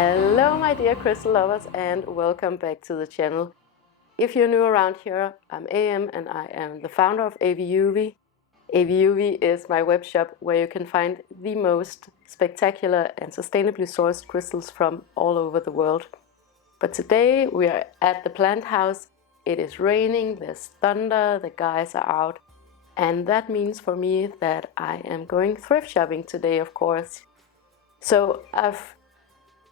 Hello my dear crystal lovers, and welcome back to the channel. If you're new around here, I'm AM and I am the founder of AVIUVI. AVIUVI is my web shop where you can find the most spectacular and sustainably sourced crystals from all over the world. But today we are at the plant house. It is raining, there's thunder, the guys are out, and that means for me that I am going thrift shopping today, of course. So I've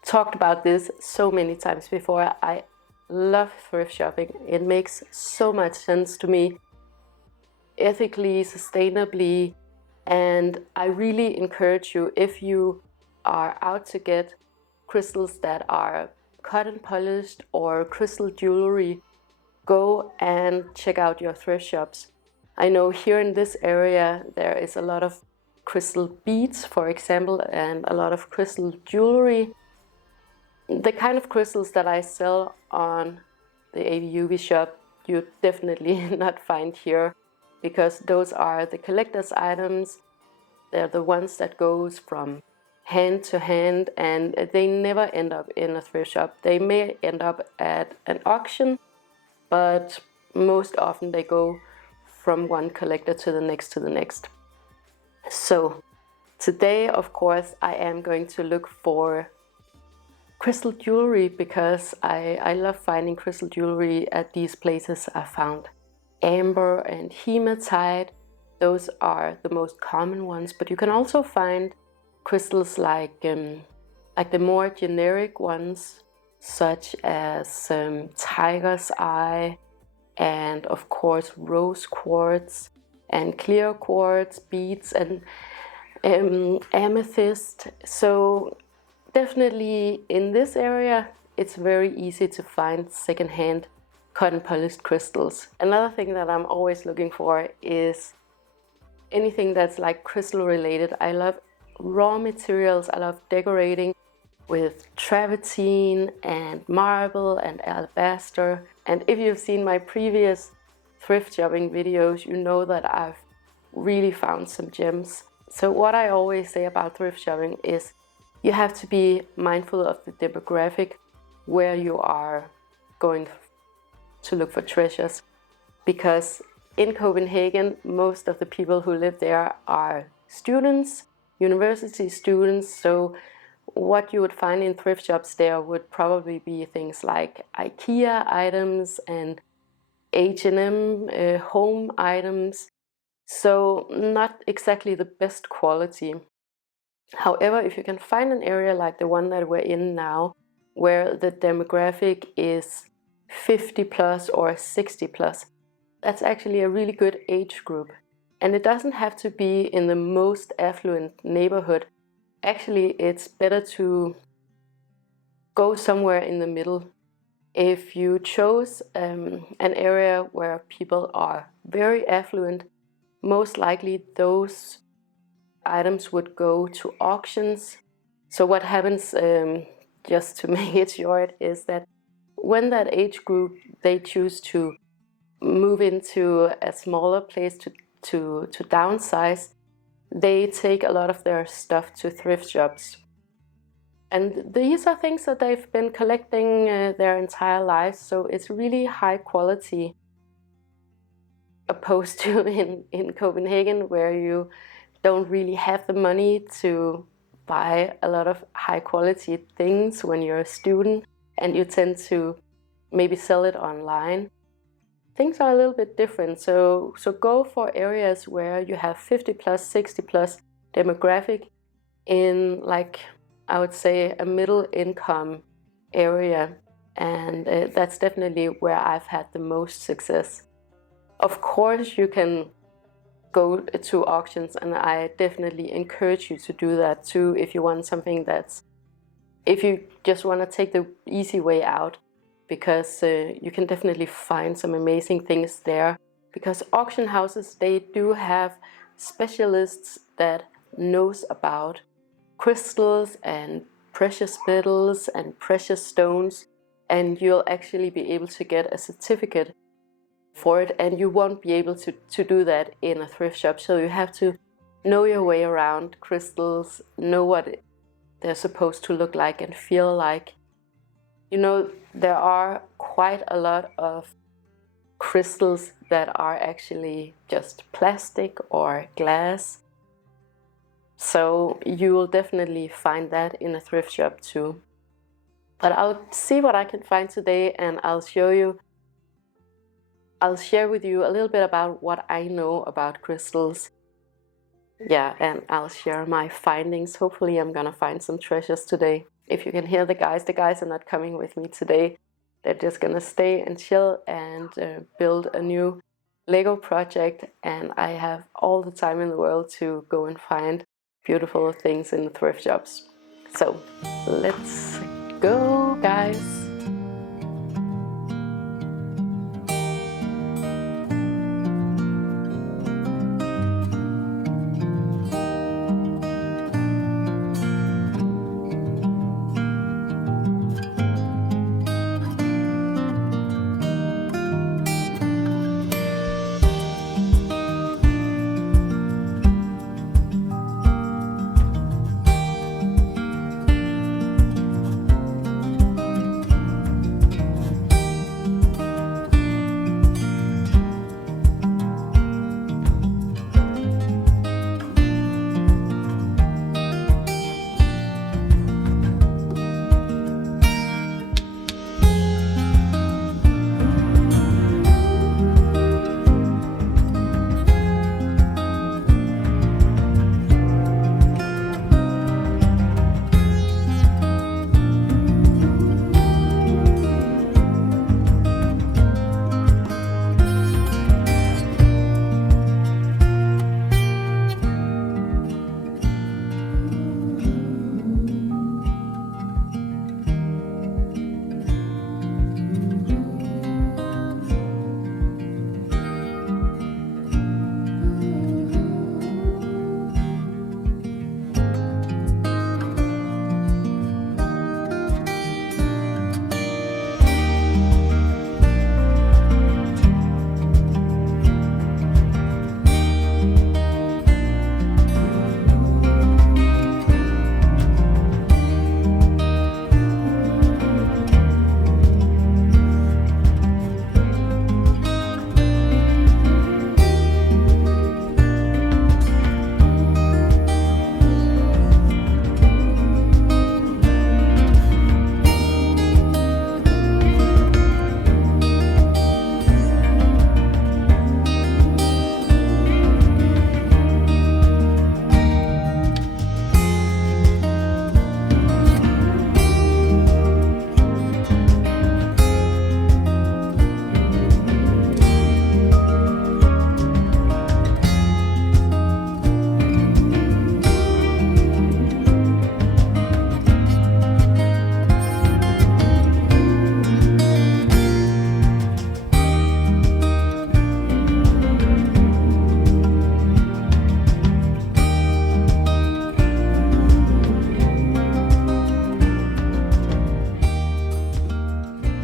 talked about this so many times before. I love thrift shopping. It makes so much sense to me, ethically, sustainably, and I really encourage you, if you are out to get crystals that are cut and polished or crystal jewelry, go and check out your thrift shops. I know here in this area there is a lot of crystal beads, for example, and a lot of crystal jewelry. The kind of crystals that I sell on the AVIUVI shop, you definitely not find here, because those are the collector's items. They're the ones that goes from hand to hand, and they never end up in a thrift shop. They may end up at an auction, but most often they go from one collector to the next to the next. So today, of course, I am going to look for crystal jewelry, because I love finding crystal jewelry at these places. I found amber and hematite. Those are the most common ones, but you can also find crystals like the more generic ones, such as tiger's eye, and of course rose quartz and clear quartz beads and amethyst. So definitely in this area it's very easy to find secondhand cut and polished crystals. Another thing that I'm always looking for is anything that's like crystal related. I love raw materials. I love decorating with travertine and marble and alabaster. And if you've seen my previous thrift shopping videos, you know that I've really found some gems. So what I always say about thrift shopping is you have to be mindful of the demographic where you are going to look for treasures, because in Copenhagen most of the people who live there are students, university students. So what you would find in thrift shops there would probably be things like IKEA items and H&M home items, so not exactly the best quality. However, if you can find an area like the one that we're in now, where the demographic is 50 plus or 60 plus, that's actually a really good age group. And it doesn't have to be in the most affluent neighborhood. Actually, it's better to go somewhere in the middle. If you chose an area where people are very affluent, most likely those items would go to auctions. So what happens, just to make it short, is that when that age group, they choose to move into a smaller place to downsize, they take a lot of their stuff to thrift shops. And these are things that they've been collecting their entire lives, so it's really high quality, opposed to in Copenhagen, where you don't really have the money to buy a lot of high quality things when you're a student, and you tend to maybe sell it online. Things are a little bit different, so go for areas where you have 50 plus, 60 plus demographic, in, like, I would say a middle income area, and that's definitely where I've had the most success. Of course you can go to auctions, and I definitely encourage you to do that too, if you want something if you just want to take the easy way out, because you can definitely find some amazing things there, because auction houses, they do have specialists that knows about crystals and precious metals and precious stones, and you'll actually be able to get a certificate for it, and you won't be able to do that in a thrift shop. So you have to know your way around crystals, know what they're supposed to look like and feel like. You know, there are quite a lot of crystals that are actually just plastic or glass. So you will definitely find that in a thrift shop too. But I'll see what I can find today, and I'll share with you a little bit about what I know about crystals. Yeah, and I'll share my findings. Hopefully I'm gonna find some treasures today. If you can hear the guys are not coming with me today. They're just gonna stay and chill and build a new Lego project, and I have all the time in the world to go and find beautiful things in the thrift shops. So let's go, guys.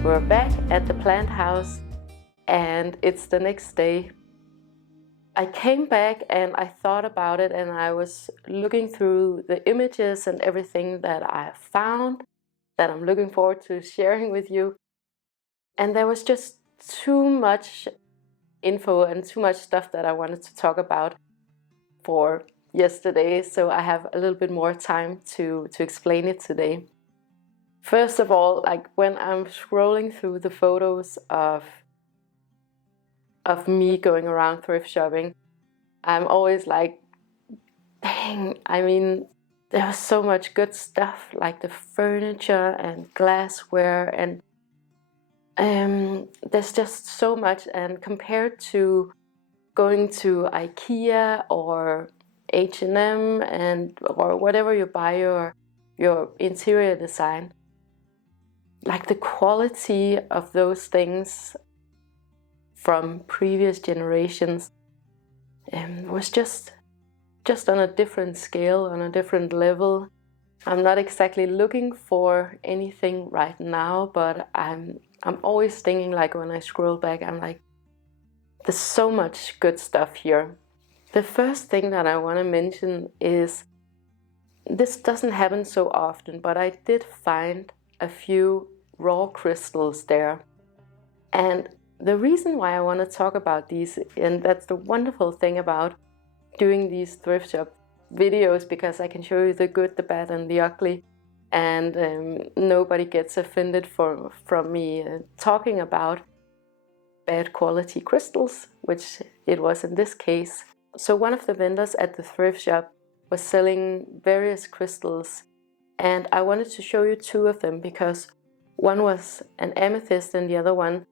We're back at the plant house, and it's the next day. I came back and I thought about it, and I was looking through the images and everything that I found that I'm looking forward to sharing with you. And there was just too much info and too much stuff that I wanted to talk about for yesterday, so I have a little bit more time to explain it today. First of all, like when I'm scrolling through the photos of me going around thrift shopping, I'm always like, dang, I mean, there was so much good stuff, like the furniture and glassware, and there's just so much. And compared to going to IKEA or H&M or whatever you buy your interior design, like the quality of those things from previous generations was just on a different scale, on a different level. I'm not exactly looking for anything right now, but I'm always thinking, like when I scroll back, I'm like, there's so much good stuff here. The first thing that I want to mention is This doesn't happen so often, but I did find a few raw crystals there. And the reason why I want to talk about these, and that's the wonderful thing about doing these thrift shop videos, because I can show you the good, the bad, and the ugly, and nobody gets offended from me talking about bad quality crystals, which it was in this case. So one of the vendors at the thrift shop was selling various crystals, and I wanted to show you two of them because one was an amethyst and the other one,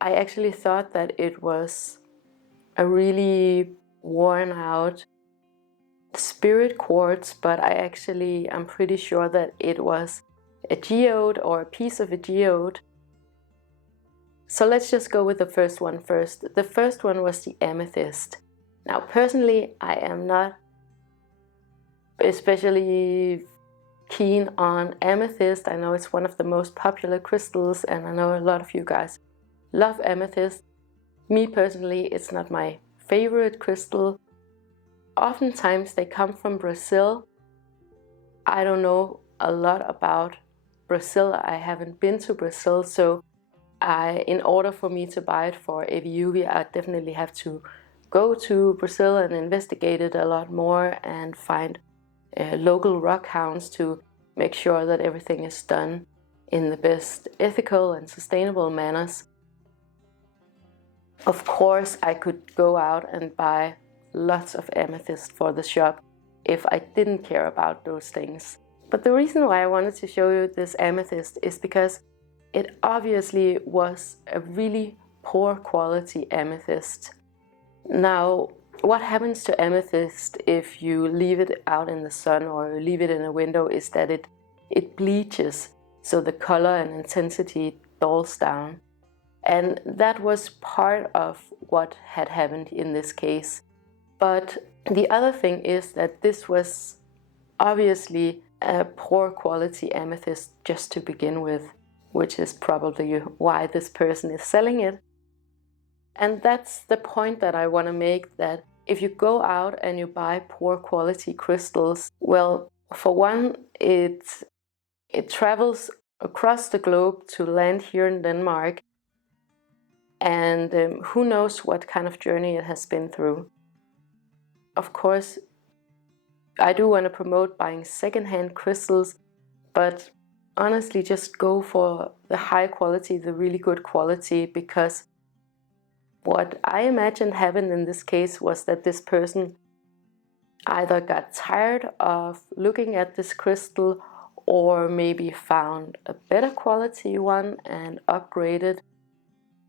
I actually thought that it was a really worn out spirit quartz, but I'm pretty sure that it was a geode or a piece of a geode. So let's just go with the first one first. The first one was the amethyst. Now personally, I am not especially keen on amethyst. I know it's one of the most popular crystals, and I know a lot of you guys love amethyst. Me personally, it's not my favorite crystal. Oftentimes they come from Brazil. I don't know a lot about Brazil. I haven't been to Brazil, so in order for me to buy it for AVIUVI, I definitely have to go to Brazil and investigate it a lot more and find local rock hounds to make sure that everything is done in the best ethical and sustainable manners. Of course, I could go out and buy lots of amethyst for the shop if I didn't care about those things. But the reason why I wanted to show you this amethyst is because it obviously was a really poor quality amethyst. Now, what happens to amethyst if you leave it out in the sun or leave it in a window is that it bleaches, so the color and intensity dulls down. And that was part of what had happened in this case. But the other thing is that this was obviously a poor quality amethyst just to begin with, which is probably why this person is selling it. And that's the point that I want to make, that if you go out and you buy poor quality crystals, well, for one, it travels across the globe to land here in Denmark, and who knows what kind of journey it has been through. Of course, I do want to promote buying secondhand crystals, but honestly, just go for the high quality, the really good quality, because what I imagined happened in this case was that this person either got tired of looking at this crystal or maybe found a better quality one and upgraded.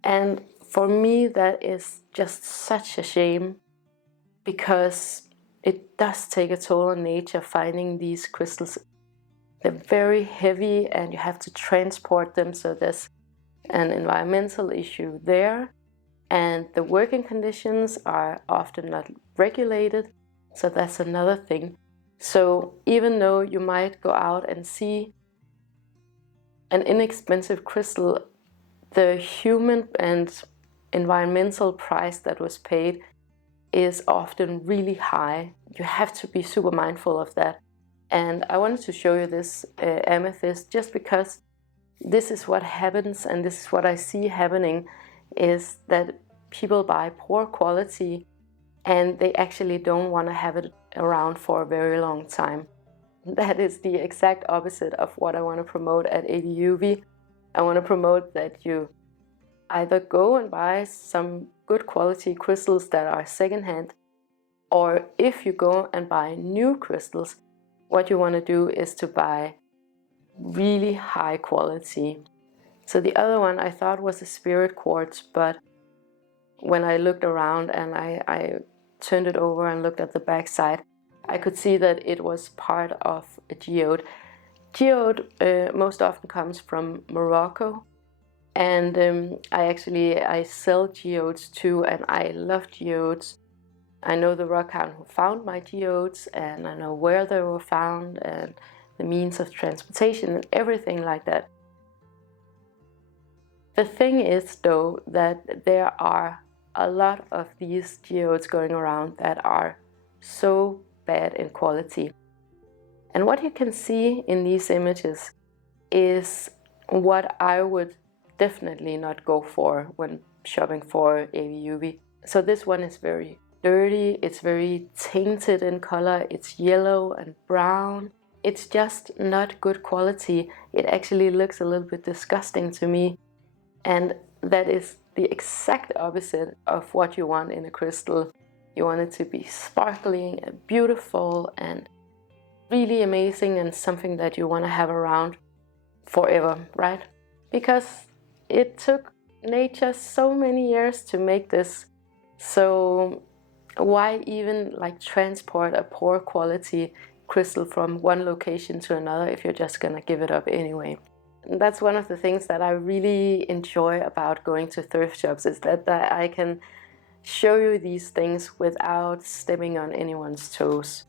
And for me, that is just such a shame, because it does take a toll on nature finding these crystals. They're very heavy and you have to transport them, so there's an environmental issue there. And the working conditions are often not regulated, so that's another thing. So even though you might go out and see an inexpensive crystal, the human and environmental price that was paid is often really high. You have to be super mindful of that. And I wanted to show you this amethyst just because this is what happens, and this is what I see happening, is that people buy poor quality and they actually don't want to have it around for a very long time. That is the exact opposite of what I want to promote at AVIUVI. I want to promote that you either go and buy some good quality crystals that are secondhand, or if you go and buy new crystals, what you want to do is to buy really high quality. So the other one I thought was a spirit quartz, but when I looked around and I turned it over and looked at the back side, I could see that it was part of a geode. Geode most often comes from Morocco, and I sell geodes too, and I love geodes. I know the rock hound who found my geodes, and I know where they were found and the means of transportation and everything like that. The thing is though that there are a lot of these geodes going around that are so bad in quality. And what you can see in these images is what I would definitely not go for when shopping for AVIUVI. So this one is very dirty, it's very tainted in color, it's yellow and brown. It's just not good quality. It actually looks a little bit disgusting to me. And that is the exact opposite of what you want in a crystal. You want it to be sparkling and beautiful and really amazing, and something that you want to have around forever, right? Because it took nature so many years to make this. So why even like transport a poor quality crystal from one location to another if you're just gonna give it up anyway? And that's one of the things that I really enjoy about going to thrift shops, is that I can show you these things without stepping on anyone's toes.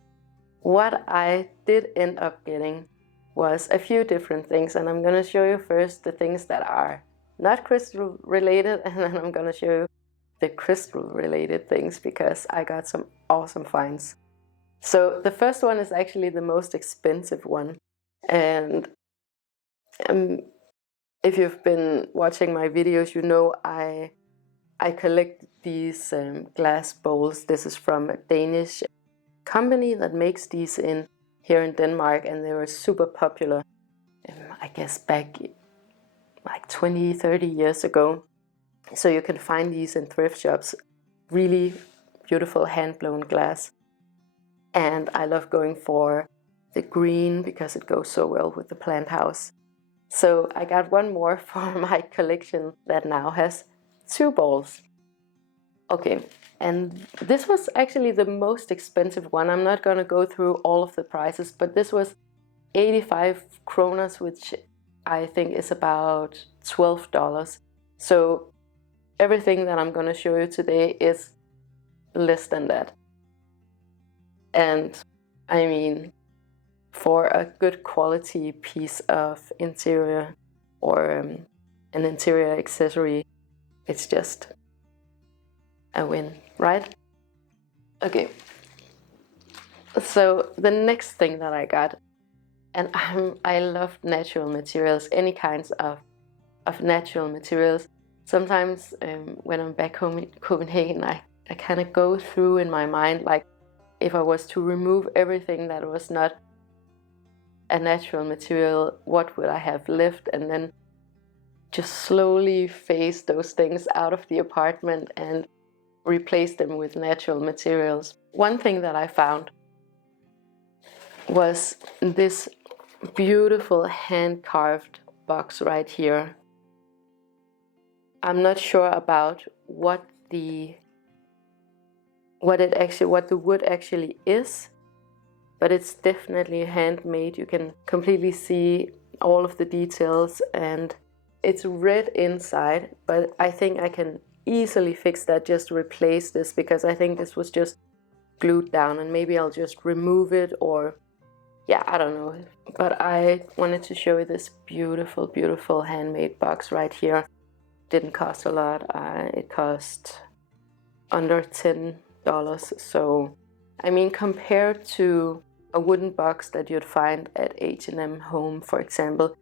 What I did end up getting was a few different things, and I'm gonna show you first the things that are not crystal related, and then I'm gonna show you the crystal related things, because I got some awesome finds. So the first one is actually the most expensive one, and if you've been watching my videos, you know I collect these glass bowls. This is from a Danish company that makes these here in Denmark, and they were super popular, I guess back like 20-30 years ago. So you can find these in thrift shops, really beautiful hand-blown glass. And I love going for the green because it goes so well with the plant house. So I got one more for my collection that now has 2 bowls. Okay, and this was actually the most expensive one. I'm not gonna go through all of the prices, but this was 85 kroners, which I think is about $12. So everything that I'm gonna show you today is less than that. And I mean, for a good quality piece of interior or an interior accessory, it's just a win, right? Okay, so the next thing that I got, and I love natural materials, any kinds of natural materials. Sometimes when I'm back home in Copenhagen, I kind of go through in my mind, like, if I was to remove everything that was not a natural material, what would I have left? And then just slowly phase those things out of the apartment and replace them with natural materials. One thing that I found was this beautiful hand-carved box right here. I'm not sure about what the wood actually is, but it's definitely handmade. You can completely see all of the details, and it's red inside, but I think I can easily fix that, just replace this, because I think this was just glued down, and maybe I'll just remove it, or yeah, I don't know. But I wanted to show you this beautiful, beautiful handmade box right here. Didn't cost a lot. It cost under $10. So I mean, compared to a wooden box that you'd find at H&M Home, for example,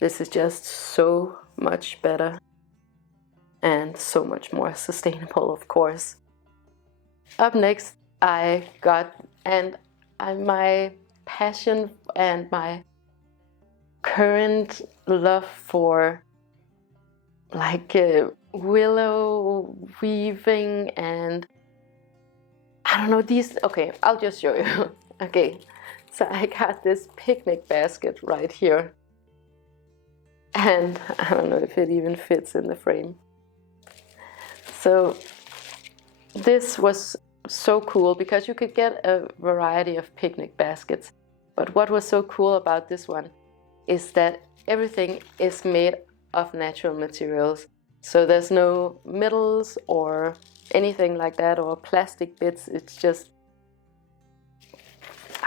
this is just so much better and so much more sustainable, of course. Up next, I got, and my passion and my current love for like willow weaving, and I don't know, these, okay, I'll just show you. Okay, so I got this picnic basket right here, and I don't know if it even fits in the frame. So this was so cool because you could get a variety of picnic baskets, but what was so cool about this one is that everything is made of natural materials. So there's no metals or anything like that, or plastic bits. It's just,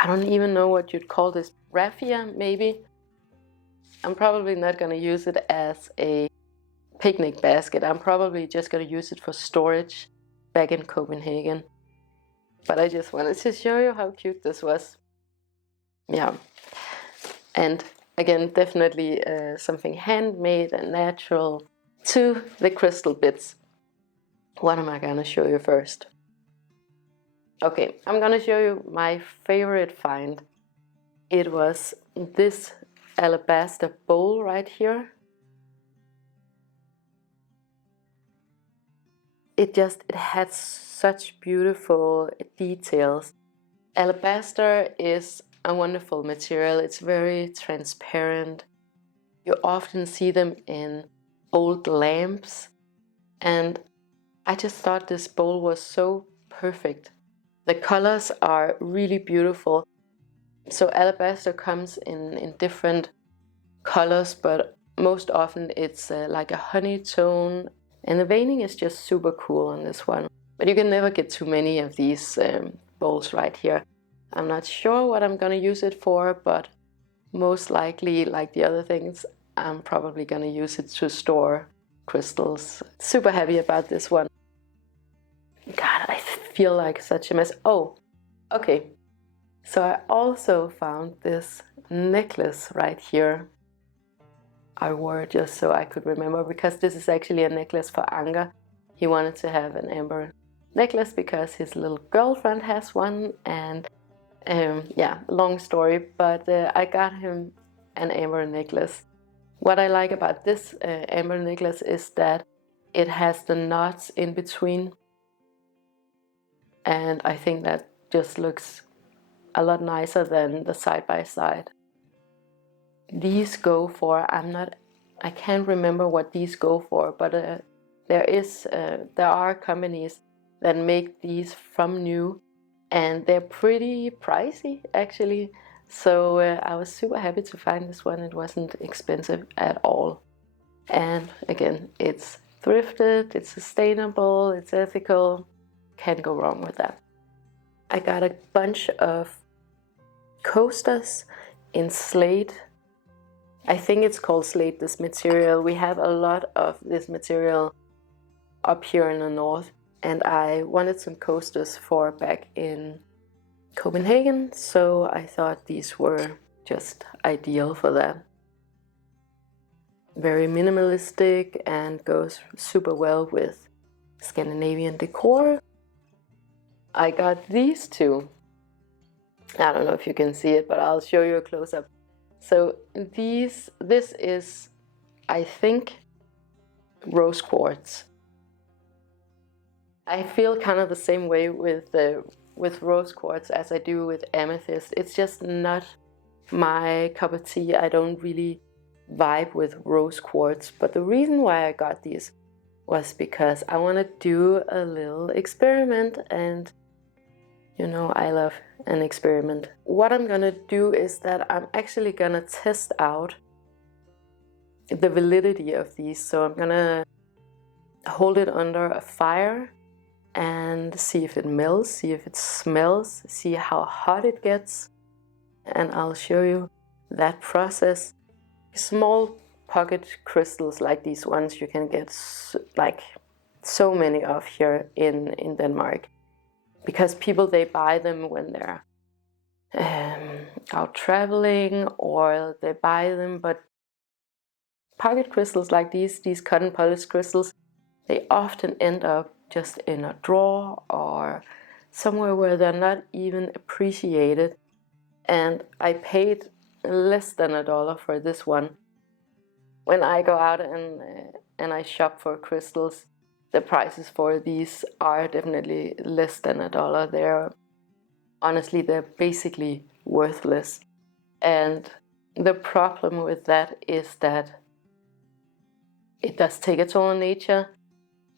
I don't even know what you'd call this, raffia maybe. I'm probably not going to use it as a picnic basket. I'm probably just going to use it for storage back in Copenhagen. But I just wanted to show you how cute this was. yeah. And again, definitely something handmade and natural. To the crystal bits. What am I gonna show you first? Okay, I'm gonna show you my favorite find. It was this alabaster bowl right here. It had such beautiful details. Alabaster is a wonderful material. It's very transparent. You often see them in old lamps, and I just thought this bowl was so perfect. The colors are really beautiful. So alabaster comes in different colors, but most often it's like a honey tone, and the veining is just super cool on this one. But you can never get too many of these bowls right here. I'm not sure what I'm gonna use it for, but most likely, like the other things, I'm probably gonna use it to store crystals. Super happy about this one. God, I feel like such a mess. Oh, okay. So I also found this necklace right here. I wore it just so I could remember, because this is actually a necklace for Anga. He wanted to have an amber necklace because his little girlfriend has one, and yeah, long story, but I got him an amber necklace. What I like about this amber necklace is that it has the knots in between, and I think that just looks a lot nicer than the side by side. These go for, I can't remember what these go for, but there are companies that make these from new, and they're pretty pricey actually. So I was super happy to find this one. It wasn't expensive at all. And again, it's thrifted, it's sustainable, it's ethical. Can't go wrong with that. I got a bunch of coasters in slate. I think it's called slate, this material. We have a lot of this material up here in the north, and I wanted some coasters for back in Copenhagen, so I thought these were just ideal for that. Very minimalistic and goes super well with Scandinavian decor. I got these two. I don't know if you can see it, but I'll show you a close-up. So this is, I think, rose quartz. I feel kind of the same way with rose quartz as I do with amethyst. It's just not my cup of tea. I don't really vibe with rose quartz. But the reason why I got these was because I want to do a little experiment, and you know, I love an experiment. What I'm gonna do is that I'm actually gonna test out the validity of these. So I'm gonna hold it under a fire and see if it melts, see if it smells, see how hot it gets, and I'll show you that process. Small pocket crystals like these ones you can get like so many of here in Denmark, because people, they buy them when they're out traveling, or they buy them. But pocket crystals like these cotton polished crystals, they often end up just in a drawer or somewhere where they're not even appreciated. And I paid less than $1 for this one. When I go out and I shop for crystals, the prices for these are definitely less than $1. They're basically worthless. And the problem with that is that it does take a toll on nature.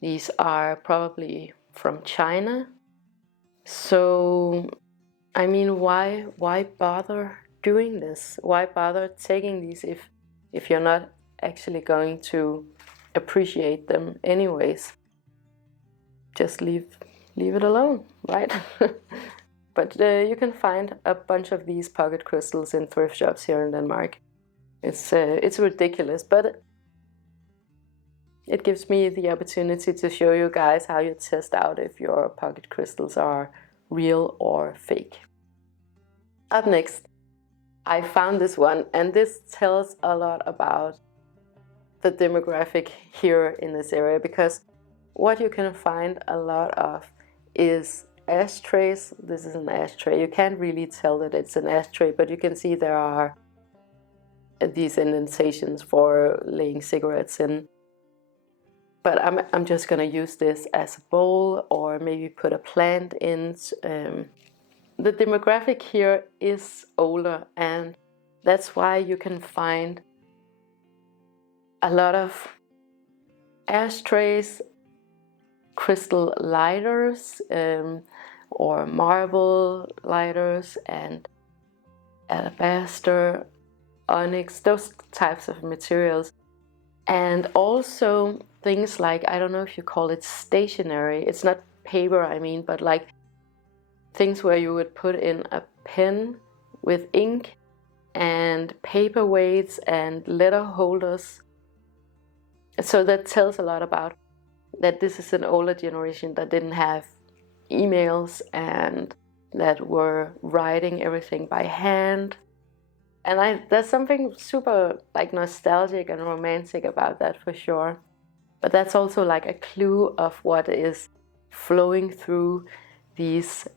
These are probably from China. So, I mean, why bother doing this? Why bother taking these if you're not actually going to appreciate them anyways? Just leave it alone, right? But you can find a bunch of these pocket crystals in thrift shops here in Denmark. It's ridiculous, but it gives me the opportunity to show you guys how you test out if your pocket crystals are real or fake. Up next, I found this one, and this tells a lot about the demographic here in this area, because what you can find a lot of is ashtrays. This is an ashtray. You can't really tell that it's an ashtray, but you can see there are these indentations for laying cigarettes in. But I'm just gonna use this as a bowl, or maybe put a plant in. The demographic here is older, and that's why you can find a lot of ashtrays, crystal lighters, or marble lighters, and alabaster, onyx, those types of materials. And also things like, I don't know if you call it stationery, it's not paper I mean, but like things where you would put in a pen with ink, and paperweights and letter holders. So that tells a lot about that this is an older generation that didn't have emails and that were writing everything by hand. And there's something super like nostalgic and romantic about that for sure. But that's also like a clue of what is flowing through these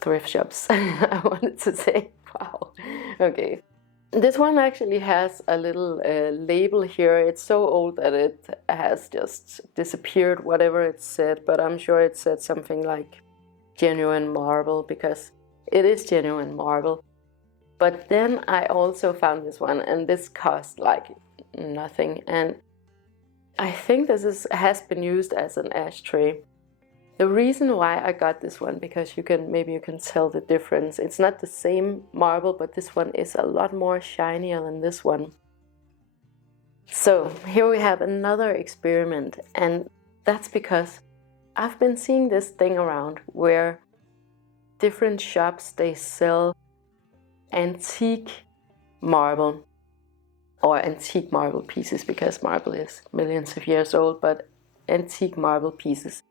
thrift shops. I wanted to say, wow. Okay. This one actually has a little label here. It's so old that it has just disappeared, whatever it said, but I'm sure it said something like genuine marble, because it is genuine marble. But then I also found this one, and this cost like nothing. And I think this has been used as an ashtray. The reason why I got this one, because maybe you can tell the difference. It's not the same marble, but this one is a lot more shinier than this one. So here we have another experiment, and that's because I've been seeing this thing around where different shops, they sell antique marble, or antique marble pieces, because marble is millions of years old, but antique marble pieces.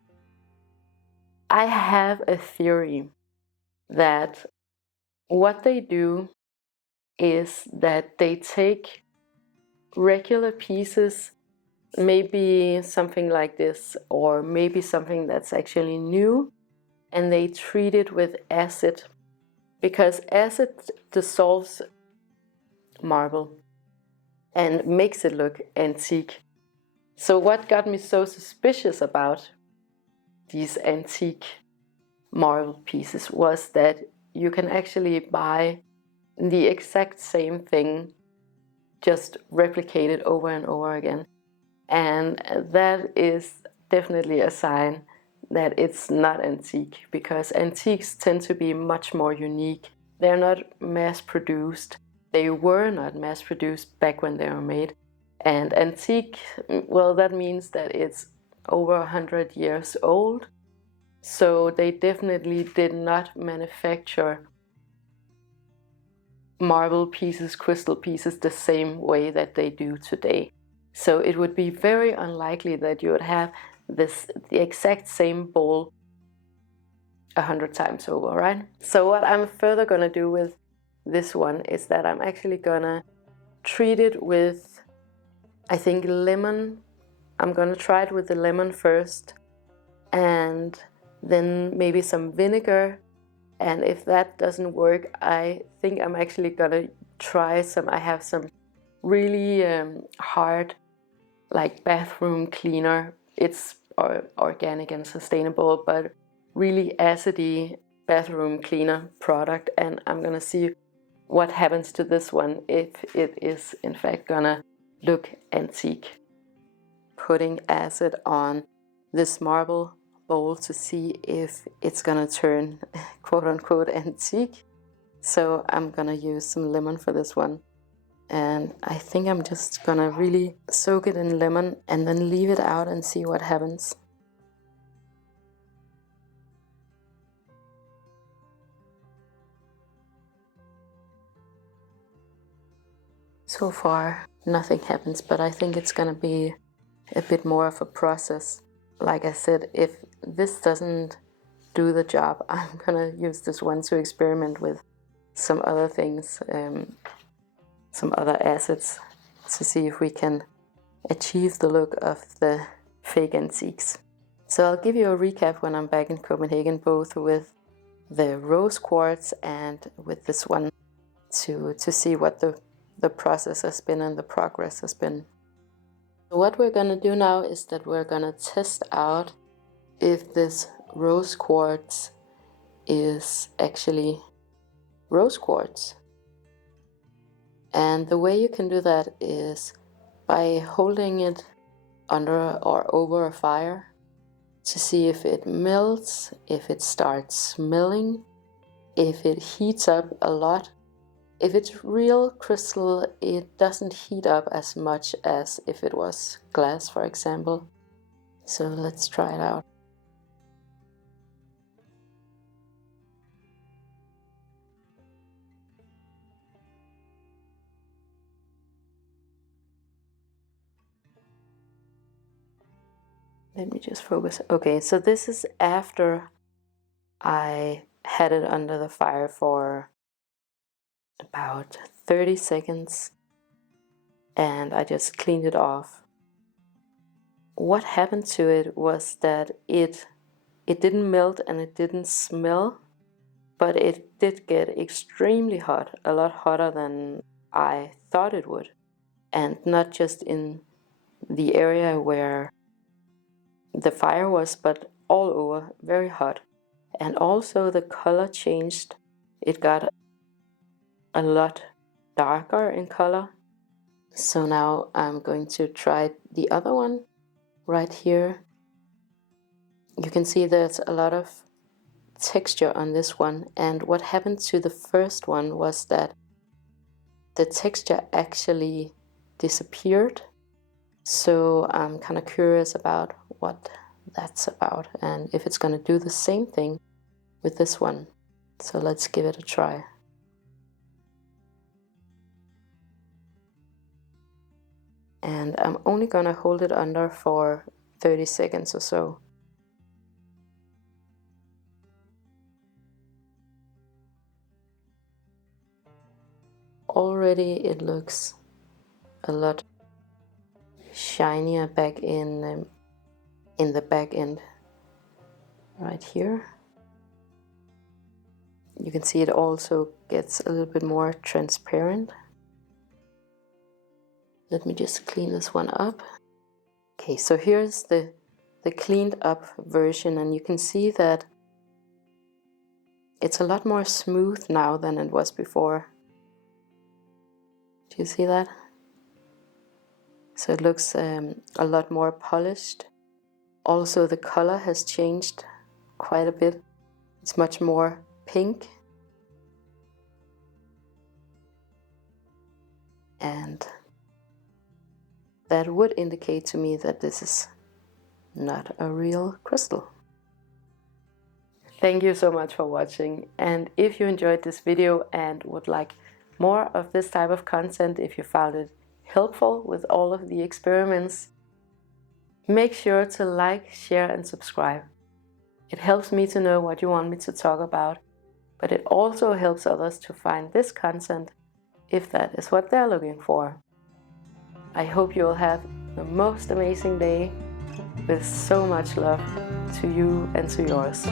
I have a theory that what they do is that they take regular pieces, maybe something like this, or maybe something that's actually new, and they treat it with acid, because acid dissolves marble and makes it look antique. So what got me so suspicious about these antique marble pieces was that you can actually buy the exact same thing, just replicated over and over again. And that is definitely a sign that it's not antique, because antiques tend to be much more unique. They're not mass produced. They were not mass produced back when they were made. And antique, well, that means that it's over 100 years old. So they definitely did not manufacture marble pieces, crystal pieces, the same way that they do today. So it would be very unlikely that you would have the exact same bowl 100 times over, right? So what I'm further gonna do with this one is that I'm actually gonna treat it with, I think, lemon. I'm gonna try it with the lemon first, and then maybe some vinegar. And if that doesn't work, I think I'm actually gonna try I have some really hard, like bathroom cleaner. It's organic and sustainable, but really acidy bathroom cleaner product. And I'm gonna see what happens to this one, if it is in fact gonna look antique. Putting acid on this marble bowl to see if it's gonna turn quote-unquote antique. So I'm gonna use some lemon for this one, and I think I'm just gonna really soak it in lemon and then leave it out and see what happens. So far nothing happens, but I think it's gonna be a bit more of a process. Like I said, if this doesn't do the job, I'm gonna use this one to experiment with some other things, some other assets, to see if we can achieve the look of the fake antiques. So I'll give you a recap when I'm back in Copenhagen, both with the rose quartz and with this one, to see what the process has been and the progress has been. So what we're going to do now is that we're going to test out if this rose quartz is actually rose quartz. And the way you can do that is by holding it under or over a fire to see if it melts, if it starts smelling, if it heats up a lot. If it's real crystal, it doesn't heat up as much as if it was glass, for example. So let's try it out. Let me just focus. Okay, so this is after I had it under the fire for about 30 seconds and I just cleaned it off. What happened to it was that it didn't melt and it didn't smell, but it did get extremely hot, a lot hotter than I thought it would. And not just in the area where the fire was, but all over, very hot. And also the color changed. It got a lot darker in color. So now I'm going to try the other one right here. You can see there's a lot of texture on this one, and what happened to the first one was that the texture actually disappeared. So I'm kind of curious about what that's about and if it's going to do the same thing with this one. So let's give it a try. And I'm only going to hold it under for 30 seconds or so. Already it looks a lot shinier back in the back end right here. You can see it also gets a little bit more transparent. Let me just clean this one up. Okay, so here's the cleaned up version, and you can see that it's a lot more smooth now than it was before. Do you see that? So it looks a lot more polished. Also the color has changed quite a bit. It's much more pink. And that would indicate to me that this is not a real crystal. Thank you so much for watching, and if you enjoyed this video and would like more of this type of content, if you found it helpful with all of the experiments, make sure to like, share and subscribe. It helps me to know what you want me to talk about, but it also helps others to find this content if that is what they're looking for. I hope you will have the most amazing day with so much love to you and to yours.